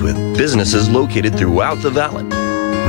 meetings with businesses located throughout the valley.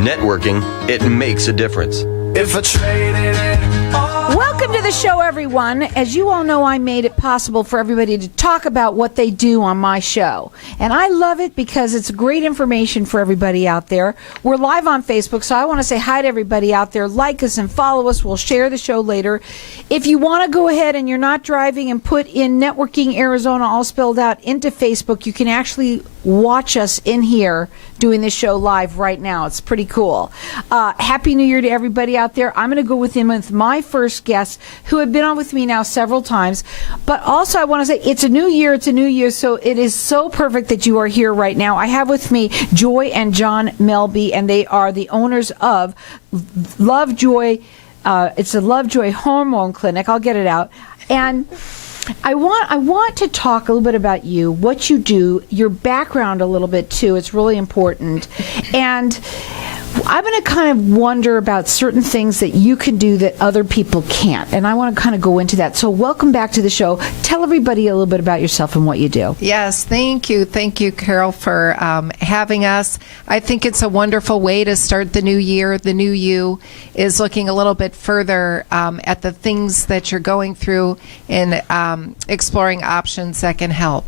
Networking, it makes a difference. If I traded it all. Welcome to the show, everyone. As you all know, I made it possible for everybody to talk about what they do on my show. And I love it because it's great information for everybody out there. We're live on Facebook, so I want to say hi to everybody out there. Like us and follow us. We'll share the show later. If you want to go ahead and you're not driving and put in Networking Arizona all spelled out into Facebook, you can actually watch us in here doing this show live right now. It's pretty cool. Happy New Year to everybody out there. I'm going to go with my first guest, who have been on with me now several times. But also I want to say it's a new year, so it is so perfect that you are here right now. I have with me Joy and Jon Melby, and they are the owners of Love Joy. It's a Love Joy Hormone Clinic. I'll get it out. And I want to talk a little bit about you, what you do, your background a little bit too. It's really important. And I'm going to kind of wonder about certain things that you can do that other people can't. And I want to kind of go into that. So welcome back to the show. Tell everybody a little bit about yourself and what you do. Yes, thank you. Thank you, Carol, for having us. I think it's a wonderful way to start the new year. The new you is looking a little bit further at the things that you're going through and exploring options that can help.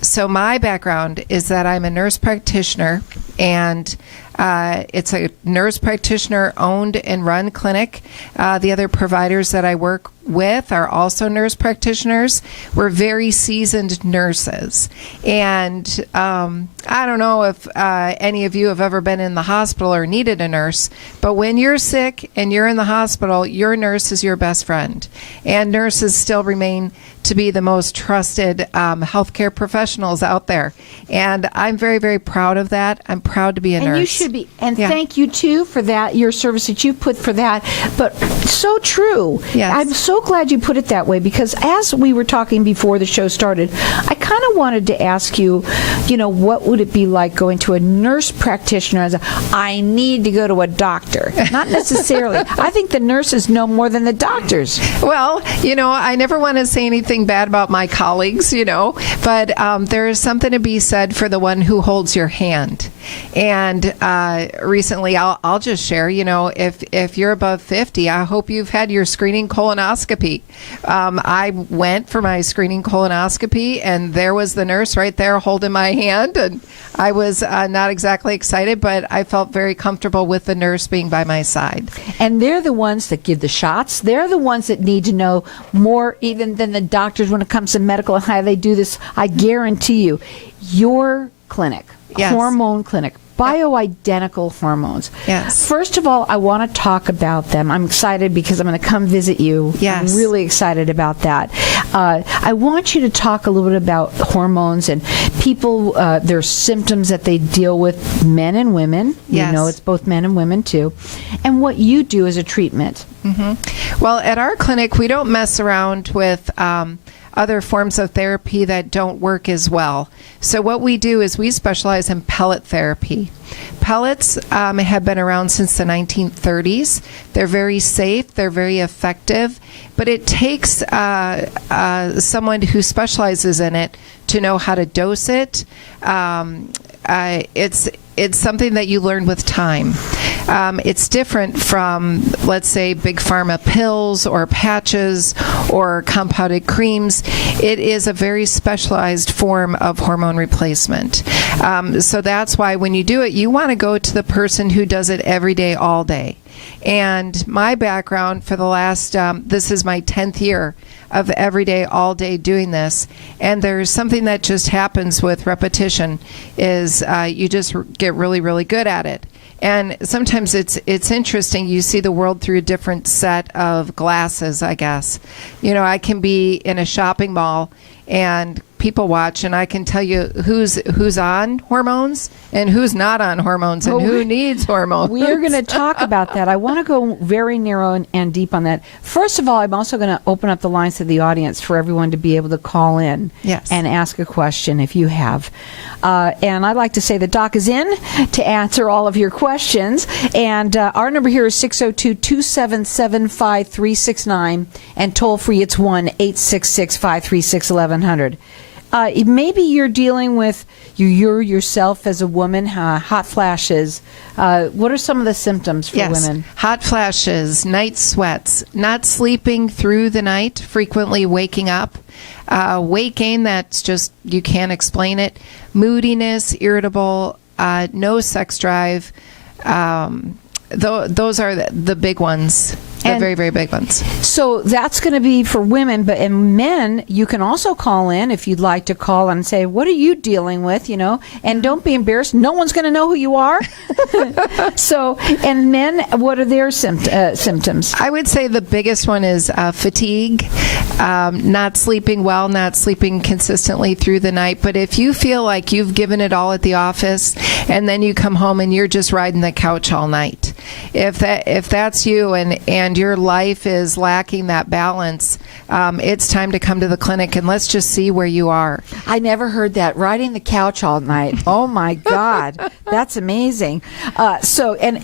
So my background is that I'm a nurse practitioner, and it's a nurse practitioner owned and run clinic. The other providers that I work with are also nurse practitioners. We're very seasoned nurses. And I don't know if any of you have ever been in the hospital or needed a nurse, but when you're sick and you're in the hospital, your nurse is your best friend. And nurses still remain to be the most trusted healthcare professionals out there. And I'm very, very proud of that. I'm proud to be a nurse. And you should be. And thank you, too, for that, your service that you put for that. But so true. Yes. I'm so glad you put it that way, because as we were talking before the show started, I kind of wanted to ask you, what would it be like going to a nurse practitioner as I need to go to a doctor? Not necessarily. I think the nurses know more than the doctors. Well, I never want to say anything bad about my colleagues, but there is something to be said for the one who holds your hand. And recently, I'll just share, if you're above 50, I hope you've had your screening colonoscopy. I went for my screening colonoscopy, and there was the nurse right there holding my hand. And I was not exactly excited, but I felt very comfortable with the nurse being by my side. And they're the ones that give the shots. They're the ones that need to know more even than the doctors when it comes to medical and how they do this. I guarantee you, your clinic, yes. Hormone Clinic, bioidentical hormones. Yes. First of all, I want to talk about them. I'm excited because I'm going to come visit you. Yes. I'm really excited about that. I want you to talk a little bit about hormones and people, their symptoms that they deal with, men and women. Yes. It's both men and women too. And what you do as a treatment. Mm-hmm. Well, at our clinic, we don't mess around with other forms of therapy that don't work as well. So what we do is we specialize in pellet therapy. Pellets have been around since the 1930s. They're very safe. They're very effective. But it takes someone who specializes in it to know how to dose it. It's something that you learn with time. It's different from, let's say, big pharma pills or patches or compounded creams. It is a very specialized form of hormone replacement. So that's why when you do it, you want to go to the person who does it every day, all day. And my background for the last, this is my 10th year of every day, all day doing this. And there's something that just happens with repetition is you just get really, really good at it. And sometimes it's interesting. You see the world through a different set of glasses, I guess. I can be in a shopping mall and people watch, and I can tell you who's on hormones and who's not on hormones and who needs hormones. We are going to talk about that. I want to go very narrow and deep on that. First of all, I'm also going to open up the lines to the audience for everyone to be able to call in and ask a question if you have. And I'd like to say the doc is in to answer all of your questions. And our number here is 602-277-5369. And toll free, it's 1-866-536-1100. maybe you're dealing with you're yourself as a woman, hot flashes. What are some of the symptoms for women? Hot flashes, night sweats, not sleeping through the night, frequently waking up, weight gain that's just, you can't explain it, moodiness, irritable, no sex drive. Those are the big ones. The very, very big ones. So that's going to be for women, but in men, you can also call in if you'd like to call and say, what are you dealing with, and don't be embarrassed. No one's going to know who you are. So, and men, what are their symptoms? I would say the biggest one is fatigue, not sleeping well, not sleeping consistently through the night. But if you feel like you've given it all at the office and then you come home and you're just riding the couch all night, if that's you and your life is lacking that balance, it's time to come to the clinic and let's just see where you are. I never heard that. Riding the couch all night. Oh my God, that's amazing. So and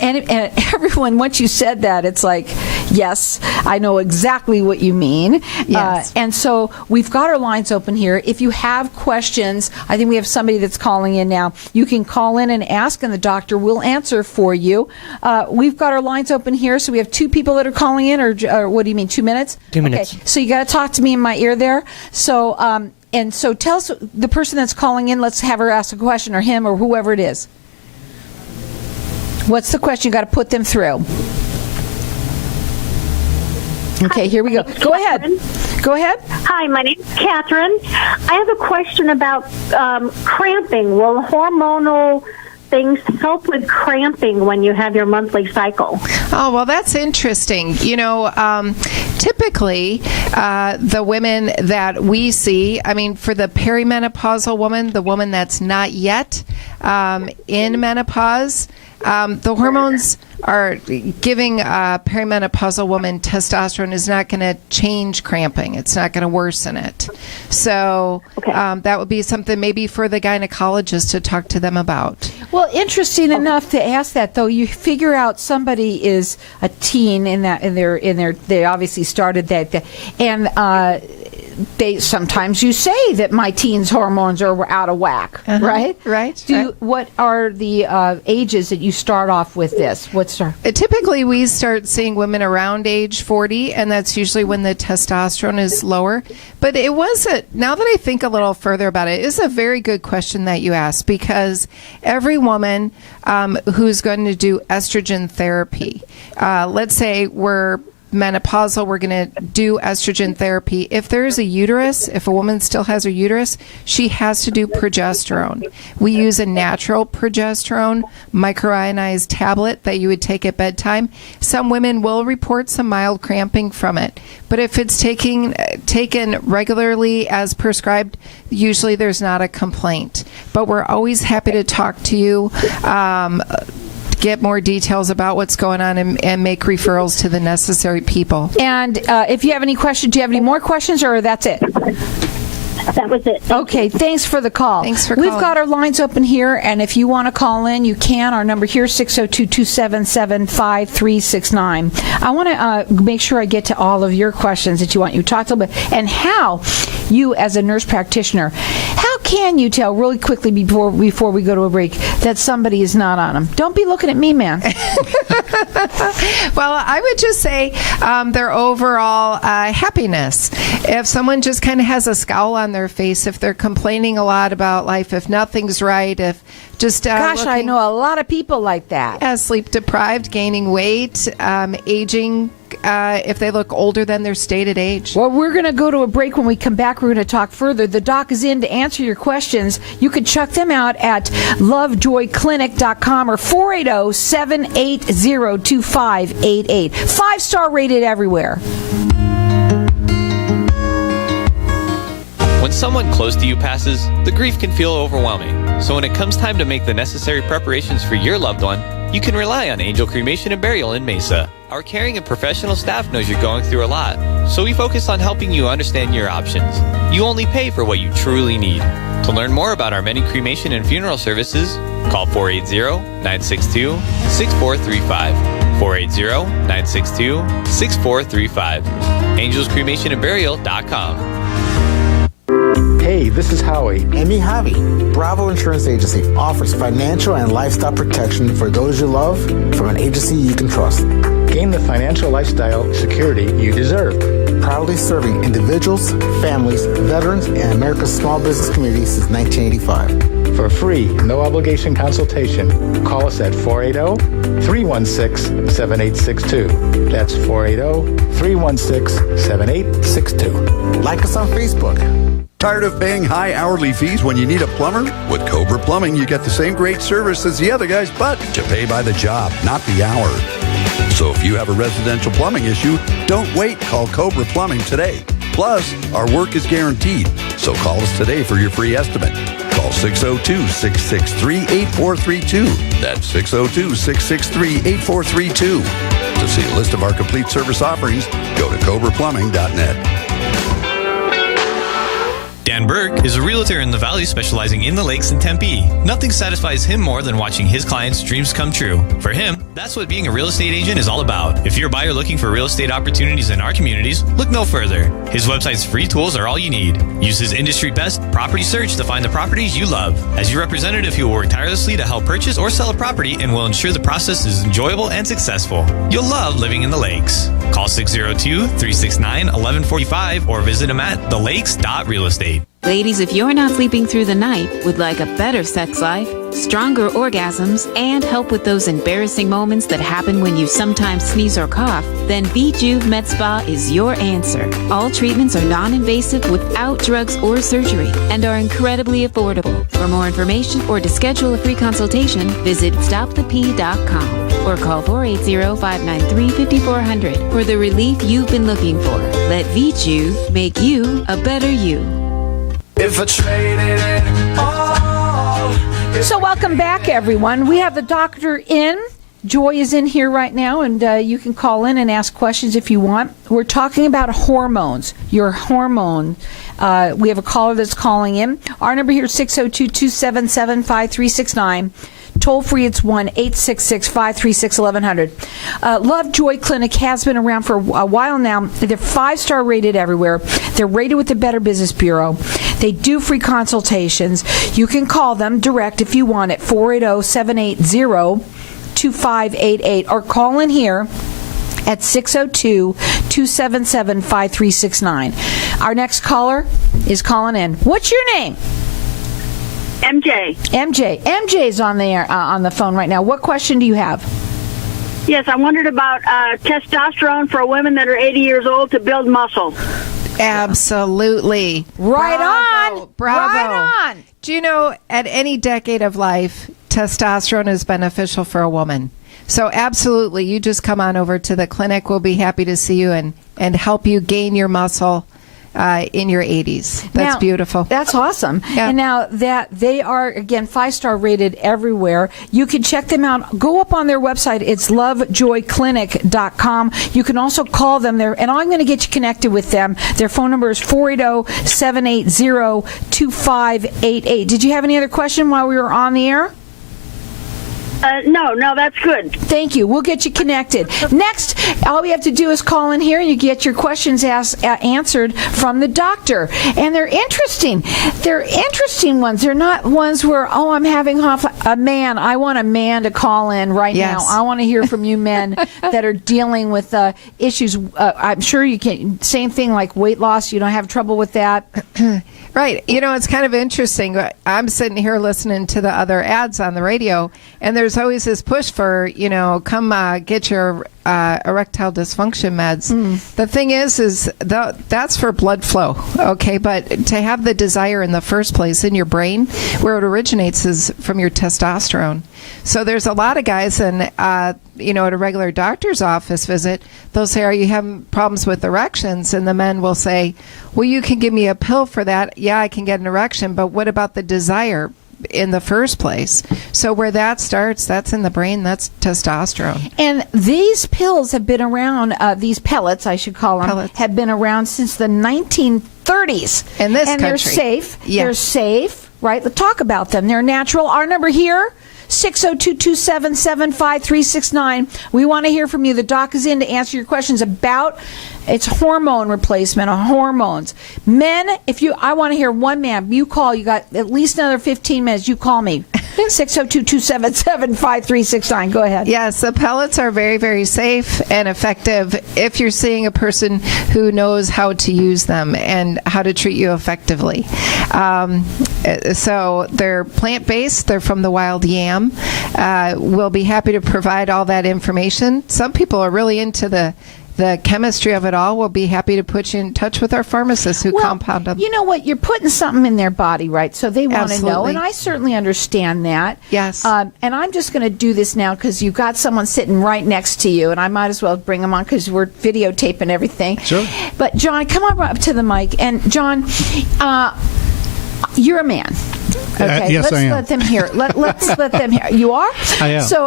everyone, once you said that, it's like, yes, I know exactly what you mean. Yes. And so we've got our lines open here. If you have questions, I think we have somebody that's calling in now. You can call in and ask, and the doctor will answer for you. We've got our lines open here, so we have two people that are calling in, or what do you mean, 2 minutes? 2 minutes. Okay, so you got to talk to me in my ear there. So, and so tell us, the person that's calling in, let's have her ask a question, or him, or whoever it is. What's the question? You got to put them through. Okay, here we go. Go ahead. Go ahead. Hi, my name's Catherine. I have a question about cramping. Will hormonal things help with cramping when you have your monthly cycle? Oh, well, that's interesting. Typically, the women that we see, for the perimenopausal woman, the woman that's not yet in menopause, the hormones are giving a perimenopausal woman testosterone is not going to change cramping. It's not going to worsen it. So that would be something maybe for the gynecologist to talk to them about. Well, interesting enough to ask that, though. You figure out somebody is a teen they obviously started that, and they sometimes you say that my teen's hormones are out of whack, right? Right. What are the ages that you start off with this? Typically, we start seeing women around age 40, and that's usually when the testosterone is lower. But now that I think a little further about it, it's a very good question that you asked, because every woman who's going to do estrogen therapy, let's say we're menopausal, we're going to do estrogen therapy. If there's a uterus, if a woman still has her uterus, she has to do progesterone. We use a natural progesterone microionized tablet that you would take at bedtime. Some women will report some mild cramping from it, but if it's taken regularly as prescribed, usually there's not a complaint. But we're always happy to talk to you, get more details about what's going on, and make referrals to the necessary people. And if you have any questions, do you have any more questions, or that's it? That was it. Okay, thanks for the call. Thanks for We've calling. got our lines open here, and if you want to call in, you can. Our number here is 602-277-5369. I want to make sure I get to all of your questions that you want. You talked a little bit, and how you, as a nurse practitioner, how can you tell really quickly before we go to a break that somebody is not on them? Don't be looking at me, man. Well, I would just say their overall happiness. If someone just kind of has a scowl on their face, if they're complaining a lot about life, if nothing's right, if just Gosh, I know a lot of people like that. Sleep deprived, gaining weight, aging, if they look older than their stated age. Well, we're going to go to a break. When we come back, we're going to talk further. The doc is in to answer your questions. You can check them out at lovejoyclinic.com or 480-780-2588. 5-star rated everywhere. When someone close to you passes, the grief can feel overwhelming. So when it comes time to make the necessary preparations for your loved one, you can rely on Angel Cremation and Burial in Mesa. Our caring and professional staff knows you're going through a lot, so we focus on helping you understand your options. You only pay for what you truly need. To learn more about our many cremation and funeral services, call 480-962-6435. 480-962-6435. AngelsCremationandBurial.com. Hey, This is Howie. And me, Javi. Bravo Insurance Agency offers financial and lifestyle protection for those you love from an agency you can trust. Gain the financial lifestyle security you deserve. Proudly serving individuals, families, veterans, and America's small business community since 1985. For a free, no-obligation consultation, call us at 480-316-7862. That's 480-316-7862. Like us on Facebook. Tired of paying high hourly fees when you need a plumber? With Cobra Plumbing, you get the same great service as the other guys, but you pay by the job, not the hour. So if you have a residential plumbing issue, don't wait. Call Cobra Plumbing today. Plus, our work is guaranteed. So call us today for your free estimate. Call 602-663-8432. That's 602-663-8432. To see a list of our complete service offerings, go to cobraplumbing.net. Dan Burke is a realtor in the Valley specializing in the lakes in Tempe. Nothing satisfies him more than watching his clients' dreams come true. For him, that's what being a real estate agent is all about. If you're a buyer looking for real estate opportunities in our communities, look no further. His website's free tools are all you need. Use his industry best property search to find the properties you love. As your representative, he will work tirelessly to help purchase or sell a property and will ensure the process is enjoyable and successful. You'll love living in the lakes. Call 602-369-1145 or visit him at thelakes.realestate. Ladies, if you're not sleeping through the night, would like a better sex life, stronger orgasms, and help with those embarrassing moments that happen when you sometimes sneeze or cough, then V-Juve Med Spa is your answer. All treatments are non-invasive without drugs or surgery and are incredibly affordable. For more information or to schedule a free consultation, visit stopthep.com or call 480-593-5400 for the relief you've been looking for. Let V-Juve make you a better you. If I traded it all. So welcome back, everyone. We have the doctor in. Joy is in here right now, and you can call in and ask questions if you want. We're talking about hormones, your hormone. We have a caller that's calling in. Our number here is 602-277-5369. Toll free, it's 1-866-536-1100. Love Joy Clinic has been around for a while now. They're 5-star rated everywhere. They're rated with the Better Business Bureau. They do free consultations. You can call them direct if you want at 480-780-2588 or call in here at 602-277-5369. Our next caller is calling in. What's your name? MJ. MJ's on the phone right now. What question do you have? Yes, I wondered about testosterone for women that are 80 years old to build muscle. Absolutely. Right on. Bravo. Right on. Do you know, at any decade of life, testosterone is beneficial for a woman. So absolutely, you just come on over to the clinic. We'll be happy to see you and help you gain your muscle in your 80s. That's now, beautiful. That's awesome. Yeah. And now that they are, again, 5-star rated everywhere, you can check them out. Go up on their website. It's lovejoyclinic.com. You can also call them there, and I'm going to get you connected with them. Their phone number is 480-780-2588. Did you have any other question while we were on the air? No, that's good. Thank you. We'll get you connected. Next, all we have to do is call in here and you get your questions answered from the doctor. And they're interesting. They're interesting ones. They're not ones where, I'm having a man. I want a man to call in right now. I want to hear from you men that are dealing with issues. I'm sure you can, same thing like weight loss. You don't have trouble with that. Right. You know, it's kind of interesting. I'm sitting here listening to the other ads on the radio, and there's always this push for, come get your erectile dysfunction meds. The thing is that's for blood flow, okay? But to have the desire in the first place in your brain, where it originates is from your testosterone. So there's a lot of guys, and at a regular doctor's office visit, they'll say, "Are you having problems with erections?" And the men will say, "Well, you can give me a pill for that. Yeah, I can get an erection, but what about the desire in the first place?" So where that starts, that's in the brain, that's testosterone. And these pills have been around, these pellets, I should call them, have been around since the 1930s. In this country. And they're safe. Yeah. They're safe, right? Let's talk about them. They're natural. Our number here, 602-277-5369. We want to hear from you. The doc is in to answer your questions about It's hormone replacement, hormones. Men, I want to hear one man, you call, you got at least another 15 minutes, you call me. 602-277-5369. Go ahead. Yes, the pellets are very, very safe and effective if you're seeing a person who knows how to use them and how to treat you effectively. So they're plant-based. They're from the wild yam. We'll be happy to provide all that information. Some people are really into the chemistry of it all. We'll be happy to put you in touch with our pharmacists who compound them. You know what? You're putting something in their body, right? So they want to know, and I certainly understand that. Yes. And I'm just going to do this now because you've got someone sitting right next to you, and I might as well bring them on because we're videotaping everything. Sure. But, John, come on up to the mic. And, John, you're a man. Okay, yes, I am. Let them hear. Let's let them hear. You are? I am. So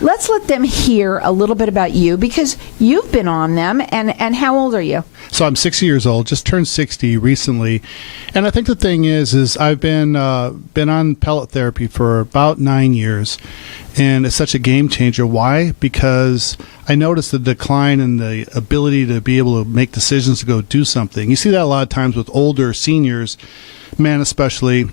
let's let them hear a little bit about you because you've been on them. And how old are you? So I'm 60 years old, just turned 60 recently. And I think the thing is I've been on pellet therapy for about 9 years. And it's such a game changer. Why? Because I noticed the decline in the ability to be able to make decisions to go do something. You see that a lot of times with older seniors, men especially.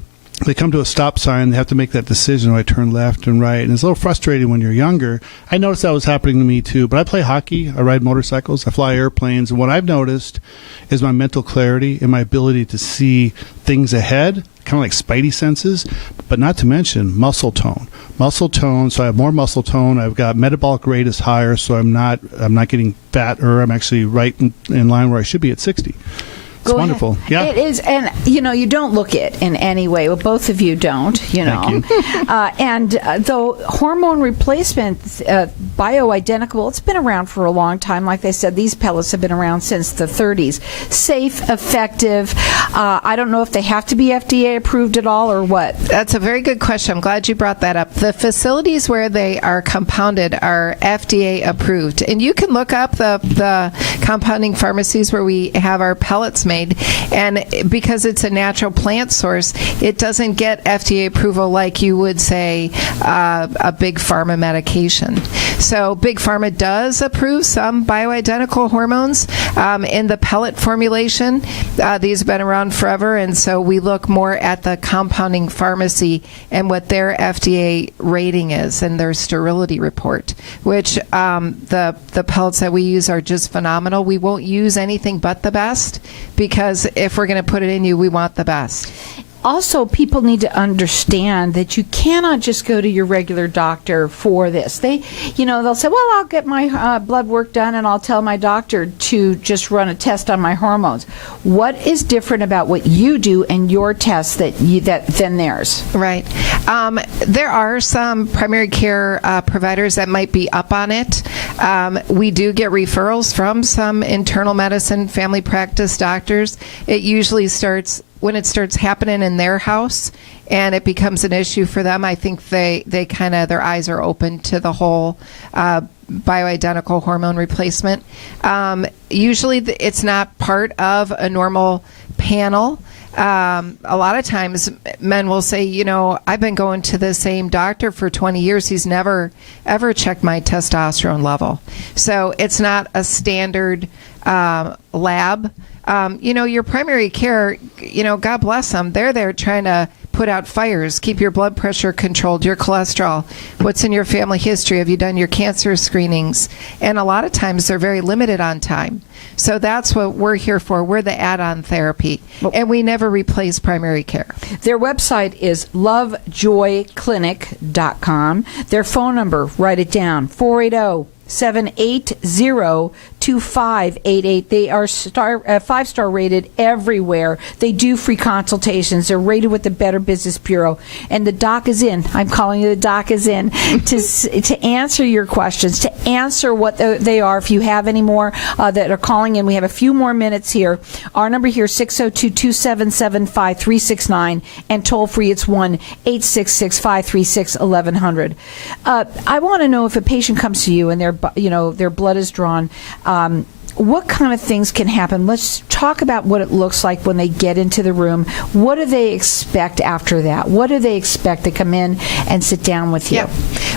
They come to a stop sign, they have to make that decision, do I turn left and right? And it's a little frustrating when you're younger. I noticed that was happening to me too, but I play hockey, I ride motorcycles, I fly airplanes, and what I've noticed is my mental clarity and my ability to see things ahead, kind of like spidey senses, but not to mention muscle tone. Muscle tone, so I have more muscle tone, I've got metabolic rate is higher, so I'm not getting fatter, I'm actually right in line where I should be at 60. It's wonderful. Ahead. Yeah. It is, and you don't look it in any way. Well, both of you don't, Thank you. And though hormone replacement, bioidentical, it's been around for a long time. Like they said, these pellets have been around since the 30s. Safe, effective. I don't know if they have to be FDA approved at all or what. That's a very good question. I'm glad you brought that up. The facilities where they are compounded are FDA approved. And you can look up the compounding pharmacies where we have our pellets made. And because it's a natural plant source, it doesn't get FDA approval like you would say a big pharma medication. So big pharma does approve some bioidentical hormones in the pellet formulation. These have been around forever, and so we look more at the compounding pharmacy and what their FDA rating is and their sterility report, which the pellets that we use are just phenomenal. We won't use anything but the best, because if we're going to put it in you, we want the best. Also, people need to understand that you cannot just go to your regular doctor for this. They'll say, well, I'll get my blood work done and I'll tell my doctor to just run a test on my hormones. What is different about what you do and your tests than theirs? Right. There are some primary care providers that might be up on it. We do get referrals from some internal medicine, family practice doctors. It usually starts when it starts happening in their house and it becomes an issue for them. I think they kind of, their eyes are open to the whole bioidentical hormone replacement. Usually it's not part of a normal panel. A lot of times men will say, I've been going to the same doctor for 20 years. He's never, ever checked my testosterone level. So it's not a standard lab. Your primary care, God bless them. They're there trying to put out fires, keep your blood pressure controlled, your cholesterol, what's in your family history, have you done your cancer screenings? And a lot of times they're very limited on time. So that's what we're here for. We're the add-on therapy, and we never replace primary care. Their website is lovejoyclinic.com. Their phone number, write it down, 480-780-2588. They are 5-star rated everywhere. They do free consultations. They're rated with the Better Business Bureau. And the doc is in. I'm calling you the doc is in to answer your questions, to answer what they are. If you have any more that are calling in, we have a few more minutes here. Our number here, 602-277-5369. And toll free, it's 1-866-536-1100. I want to know if a patient comes to you and their blood is drawn, what kind of things can happen? Let's talk about what it looks like when they get into the room. What do they expect after that? What do they expect to come in and sit down with you? Yeah.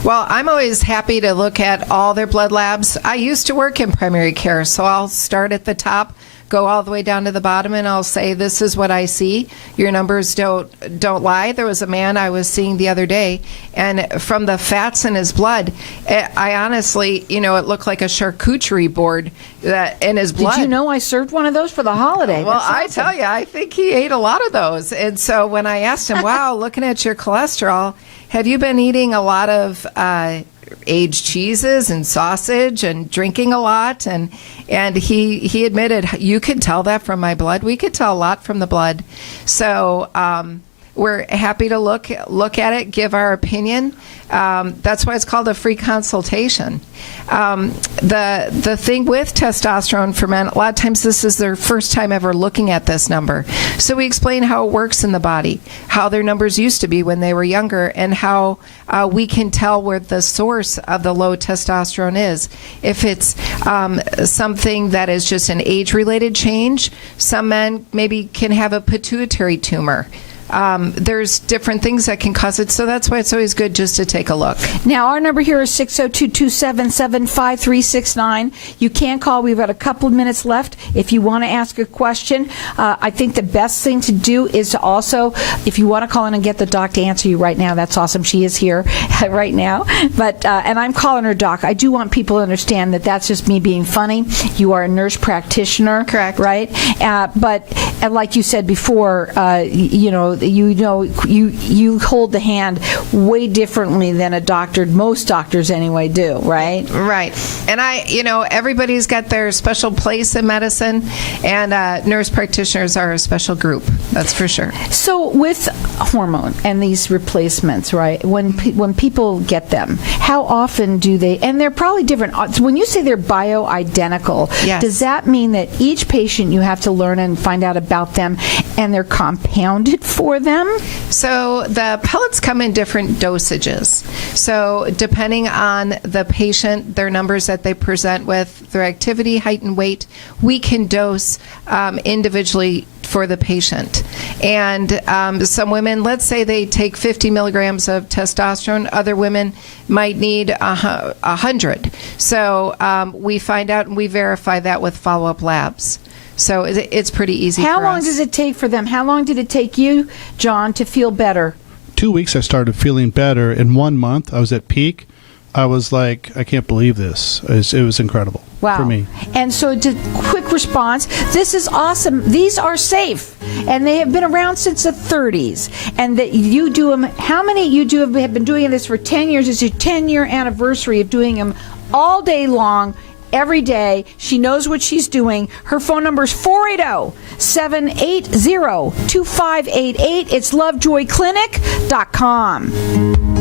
Well, I'm always happy to look at all their blood labs. I used to work in primary care, so I'll start at the top, go all the way down to the bottom, and I'll say, this is what I see. Your numbers don't lie. There was a man I was seeing the other day, and from the fats in his blood, I honestly, it looked like a charcuterie board in his blood. Did you know I served one of those for the holiday? Well, That's I awesome. tell you, I think he ate a lot of those. And so when I asked him, wow, looking at your cholesterol, have you been eating a lot of aged cheeses and sausage and drinking a lot? And he admitted, you can tell that from my blood. We could tell a lot from the blood. So we're happy to look at it, give our opinion. That's why it's called a free consultation. The thing with testosterone for men, a lot of times this is their first time ever looking at this number. So we explain how it works in the body, how their numbers used to be when they were younger, and how we can tell where the source of the low testosterone is. If it's something that is just an age-related change, some men maybe can have a pituitary tumor. There's different things that can cause it, so that's why it's always good just to take a look. Now, our number here is 602-277-5369. You can call. We've got a couple of minutes left if you want to ask a question. I think the best thing to do is to also, if you want to call in and get the doc to answer you right now, that's awesome. She is here right now. But and I'm calling her doc. I do want people to understand that that's just me being funny. You are a nurse practitioner. Correct. Right? But like you said before, you hold the hand way differently than a doctor, most doctors anyway, do, right? Right. And everybody's got their special place in medicine, and nurse practitioners are a special group, that's for sure. So with hormone and these replacements, right, when people get them, how often do they, and they're probably different, when you say they're bioidentical, yes. Does that mean that each patient you have to learn and find out about them, and they're compounded for them? So the pellets come in different dosages. So depending on the patient, their numbers that they present with, their activity, height, and weight, we can dose individually for the patient. And some women, let's say they take 50 milligrams of testosterone, other women might need 100. So we find out and we verify that with follow-up labs. So it's pretty easy for us. How long does it take for them? How long did it take you, John, to feel better? 2 weeks I started feeling better. In 1 month, I was at peak. I was like, I can't believe this. It was incredible for me. And so quick response, this is awesome. These are safe. And they have been around since the 30s. And that you do them, how many you do have been doing this for 10 years? It's your 10-year anniversary of doing them all day long. Every day. She knows what she's doing. Her phone number is 480-780-2588. It's lovejoyclinic.com.